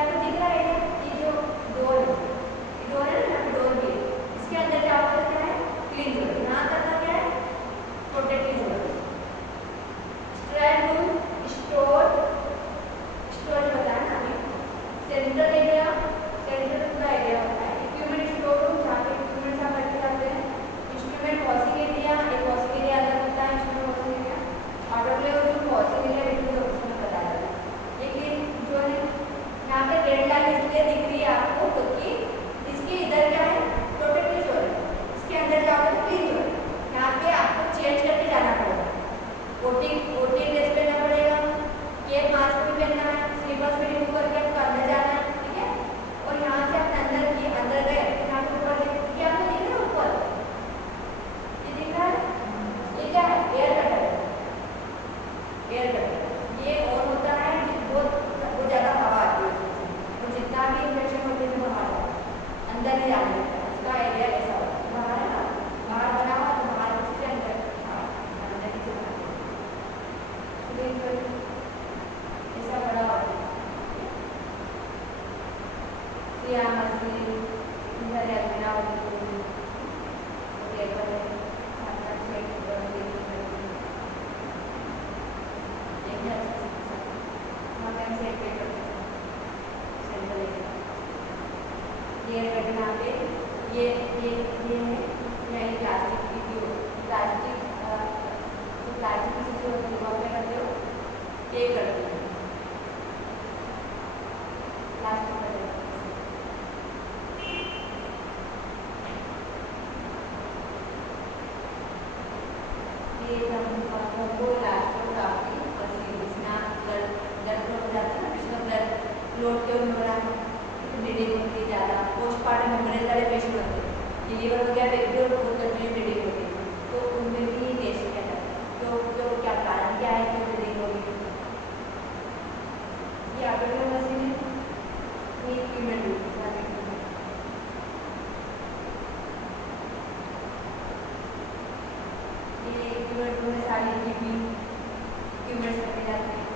आपको दिख रहा है कि जो या मशीन इधर अलमीरा होती है, टेबल है, खाना सेट करके सेट पे करते हैं सेंटर ये यहाँ पे ये है यही प्लास्टिक की जो प्लास्टिक की चीज़ें होती है वो क्या करते हो ये करते हैं प्लास्टिक ये हमको इलास्टोग्राफी मशीन जिसमें आप ब्लड फ्लो हो जाता है ना, जिसमें ब्लड लोड के हो रहा है, ब्लीडिंग होती है ज़्यादा, पोस्टमार्टम हेमरेज वाले पेशेंट होते हैं, डिलीवर हो गया बेबी और बहुत कंटिन्यू ब्लीडिंग होती है, तो उनमें भी टेस्ट किया जाता है तो क्या कारण क्या है क्यों ब्लीडिंग होगी। ये आगे मशीन है ये फीमेल में सारी किडनी ट्यूमर्स करके जाते हैं।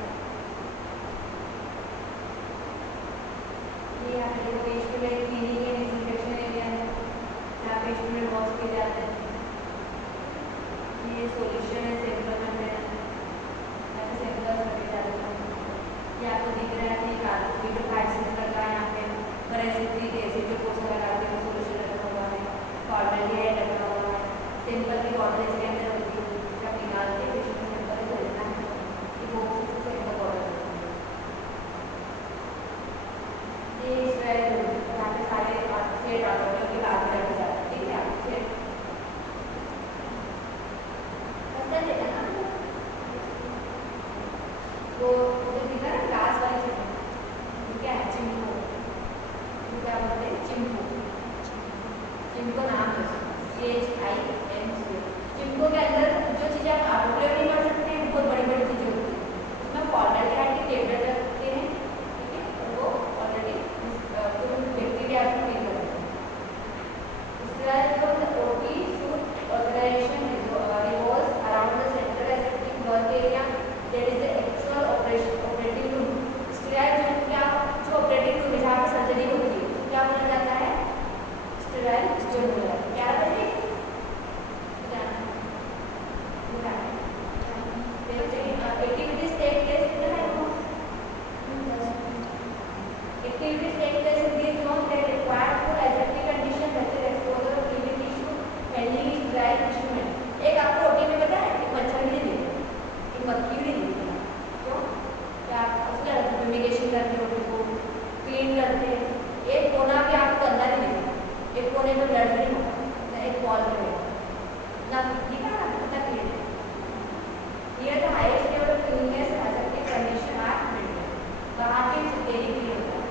ये यहाँ पे पेस्ट में क्लीनिंग है, डिसइंफेक्शन एरिया है, यहाँ पेस्ट में वॉश किए जाते हैं। ये सॉल्यूशन है सैंपल में यहाँ पे सैंपल करके जाते हैं। ये आपको दिख रहा है कि कार्बोनेट जो हाइड्रोजन लगा है यहाँ पे पैरासिटिक एसिड जो पोछा लगाते हैं सॉल्यूशन रखा हुआ है, फॉर्मेलिन रखा हुआ है, सैंपल की बॉटल इसके अंदर होती है निकाल के पेशेंट सैंपल भेजना है कि वो सैंपल ऑर्डर ये स्ट्रेट यहाँ पे सारे सेट ऑर्डर के बाद में रखे जाते हैं। ठीक है सेट पता देगा ना वो जो दिखा ना ग्लास वाली चीज़ क्या है चिम्पो क्या बोलते हैं चिम्पो नाम है CHIMCO। चिम्पो के अंदर जो चीज़ें आप ऑटोक्लेव नहीं कर सकते हैं बहुत बड़ी बड़ी चीज़ें होती हैं उसमें फॉर्मेल्डिहाइड की टेबलेट रखते हैं। ठीक है और वो ऑलरेडी बैक्टीरिया को नहीं करते हैं। उसके बाद जो OP suite organisation revolves around the central aseptic work area that is the actual operating room. Sterile जो क्या जो ऑपरेटिंग रूम जहाँ पर सर्जरी होती है तो क्या बोला जाता है स्टेराइल जोन बोला जाता है। क्या बताइए activities take place in the home. Activities take place in these zones that require full aseptic conditions such as exposure of living tissue, handling is dry instrument. एक आपको OT में पता है एक मच्छर भी नहीं देते, एक मक्खी भी नहीं देते, क्यों? क्या आप उसका फ्यूमिगेशन करते हो उसको क्लीन करते हैं, एक कोना भी आपको गंदा नहीं देता, एक कोने में ब्लड नहीं होता, एक वॉल में ना ठीक है ना कितना क्लीन है। Here the highest level of cleanliness aseptic condition are maintained. वहाँ के very clean होता है।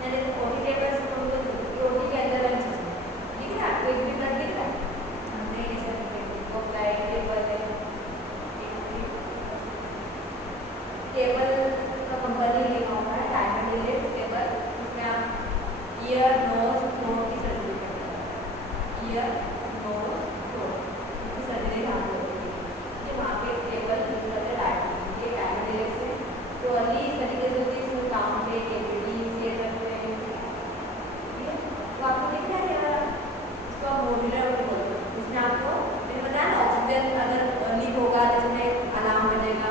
यानी OT टेबल से तो OT के अंदर वाली चीज़ है। ठीक है आपको एक भी ब्लड दिख रहा है? हमने ये सब वो फ्लाइट टेबल है, टेबल का कंपनी लिखा हुआ है डायमंड टेबल, उसमें आप ईयर नोज थ्रोट की सर्जरी करते हैं। ईयर नोज थ्रोट की सर्जरी कहाँ पे होती है? वहाँ पे टेबल यूज करते हैं ये डायमंड से तो अली इस तरीके से होती है इसमें काम पे केबीडी शेयर करते हैं। ठीक है तो आपको दिख रहा है यार इसको आप मॉड्यूलर OT बोलते हैं। इसमें आपको मैंने बताया ना ऑक्सीजन अगर लीक होगा तो इसमें अलार्म बजेगा,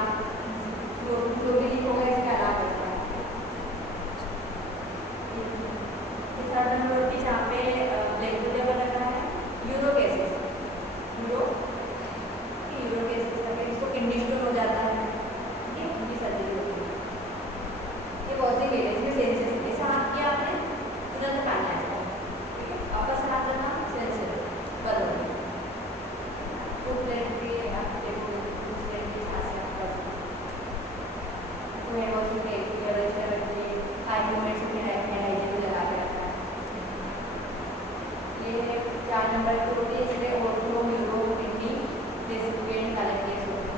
जो भी लीक होगा इसका अलार्म बजेगा। तीसरा नंबर OT जहाँ पे ब्लैक टेबल लग रहा है यूरो केसेस इसको किडनी स्टोन हो जाता है। ठीक है उनकी सर्जरी होती है। ये बहुत ही केस है इसमें सेंसेस ऐसा हाथ किया आपने तुरंत पानी आ जाएगा। ठीक है वापस हाथ करना सेंसेस बंद हो गया फुट प्लेट भी आप देखो दूसरे के साथ से आप कर सकते तो है वो उसके हाई मूवमेंट्स में हाइजीन लगा के रखा है। ये 4 नंबर की होती है इसमें ऑर्थो न्यूरो किडनी रेसिपिएंट वाले केस होते हैं।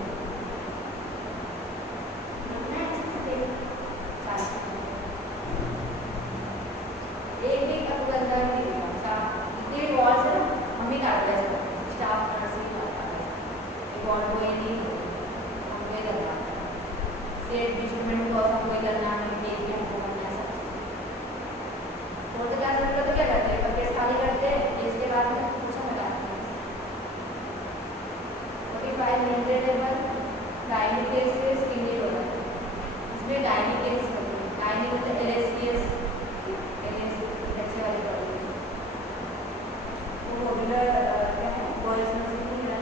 एक भी आपको अंदर नहीं होगा जितने भी वॉल्स है हम ही काट रहे हैं स्टाफ नर्सिंग वॉल को ये नहीं हमको करना सेट इंस्ट्रूमेंट को हमको करना है हमको करना है सब फोर्थ क्लास में तो क्या करते हैं, केस खाली करते हैं, इसके बाद में क्वेश्चन लगाते हैं। 45 मेंटेनेबल गायनी केसेस इंडियन होगा, इसमें गायनी केसेस होते हैं। गायनी मतलब LSCS, अच्छे वाली पढ़ेंगे। वो मोडुलर क्या है, गर्ल्स नर्सिंग है,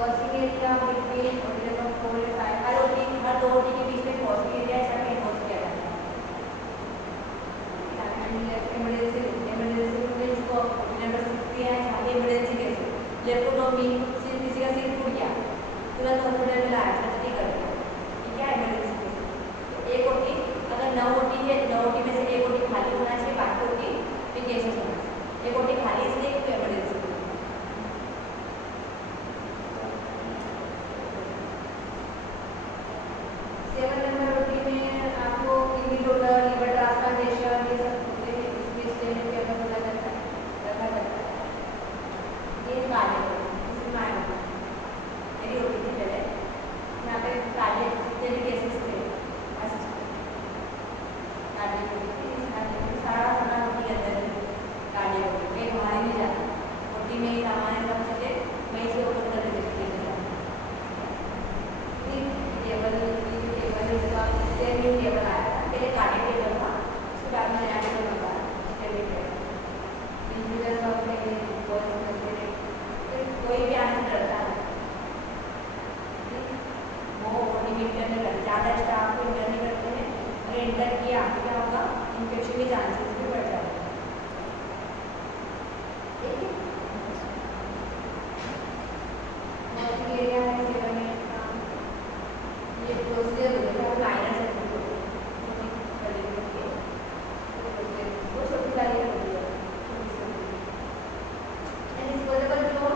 working area between modular of 4 और 5, हर ओटी हर 2 ओटी के बीच में वर्किंग एरिया है, सब इन्वॉल्व किया जाता है। इमरजेंसी में इसको नंबर 60 है, जहाँ इमरजेंसी केस लेप्रोटोमी, किसी का सिर फूट गया, तुरंत हॉस्पिटल में लाया, सर्जरी कर दिया, ठीक है, इमरजेंसी केस। तो एक ओटी अगर 9 ओटी है, 9 ओटी में से एक ओटी खाली होना चाहिए, बाकी ओटी में केसेस होना चाहिए। एक ओटी खाली इसलिए क्योंकि इमरजेंसी। 7 नंबर ओटी में आपको किडनी डोनर, लिवर ट्रांसप्लांटेशन ये सब होते हैं, इसमें स्टेज पे अगर बोला जाता है, रखा जाता है। ये कार्डियक इसमें आएगा, मेरी ओटी थी पहले, यहाँ पे कार्डियक जितने भी केसेस थे कार्डियक ओटी, सारा सामान ओटी के अंदर कार्डियक ओटी, कहीं बाहर ही नहीं जाता, ओटी में ही सामान है, सब चीज़ें वहीं से ओपन कर देते हैं। टेबल टेबल आया था, पहले कार्डियक टेबल था, उसके बाद में नया टेबल लगा कोई भी आने डरता है, वो इंटर नहीं करते, ज़्यादा स्टाफ को इंटर नहीं करते हैं, अगर इंटर किया तो क्या होगा, इन्फेक्शन के चांसेस भी बढ़ जाते हैं। ठीक है, वर्किंग एरिया है, 7 मिनट का ये प्रोसीजर होता है, माइनर से वो छोटी सारी होती है। And disposable zone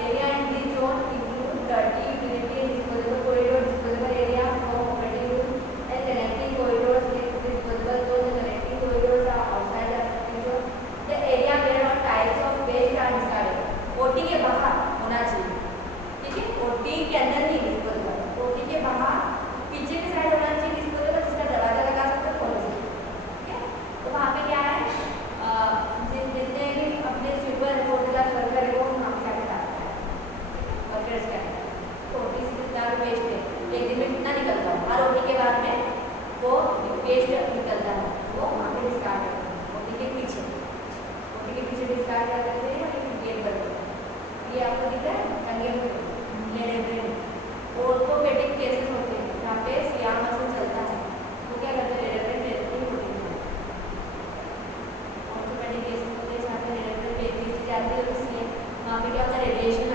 area and this zone include dirty utility disposable corridor, disposable area for operating room and connecting corridors with disposable zone, the connecting corridors are outside the operating zone, the area where on types of waste are discarded. OT के बाहर होना चाहिए, ठीक है, OT के अंदर नहीं disposable, OT के बाहर पीछे की साइड होना चाहिए डिस्पोजेबल, जिसका दरवाजा लगा सकते खोल सकते, ठीक है। तो वहाँ पे क्या है, जितने भी अपने स्वीपर फोर्थ क्लास वर्कर है वो वहाँ पे जाके डालता है, वर्कर्स के अंदर तो ओटी से जितना भी वेस्ट है एक दिन में कितना निकलता है, हर ओटी के बाद में वो वेस्ट निकलता है, वो वहाँ पे डिस्कार्ड करते हैं, ओटी के पीछे डिस्कार्ड कर देते हैं, गेट कर देते हैं। ये आपको दिख रहा है टंगे हुए ऑर्थोपेडिक केसेस होते हैं, जहाँ पे सीआर मशीन चलता है, वो क्या करते हैं, रेडिएटर होती है। ऑर्थोपेडिक केसेस होते हैं जहाँ पे रेडिएटर जाती है, वहाँ पे क्या होता है, रेडिएशन